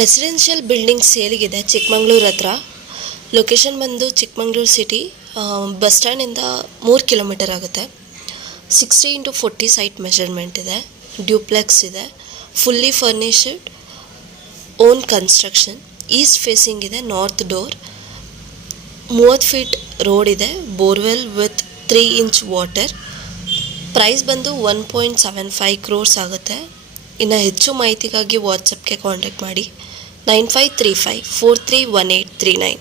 Residential building ಸೇಲಿಗಿದೆ Chikmagalur ಹತ್ರ. Location ಬಂದು Chikmagalur city, bus ಸ್ಟ್ಯಾಂಡಿಂದ 3 ಕಿಲೋಮೀಟರ್ ಆಗುತ್ತೆ. 60x40 ಸೈಟ್ ಮೆಷರ್ಮೆಂಟ್ ಇದೆ. ಡ್ಯೂಪ್ಲೆಕ್ಸ್ ಇದೆ. Fully furnished, own construction. East facing ಇದೆ. North door. 30 ಫೀಟ್ ರೋಡ್ ಇದೆ. Borewell with 3 inch water. Price ಬಂದು 1.75 crores ಆಗುತ್ತೆ. ಇನ್ನು ಹೆಚ್ಚು ಮಾಹಿತಿಗಾಗಿ ವಾಟ್ಸಪ್ಗೆ ಕಾಂಟ್ಯಾಕ್ಟ್ ಮಾಡಿ 9535 431839.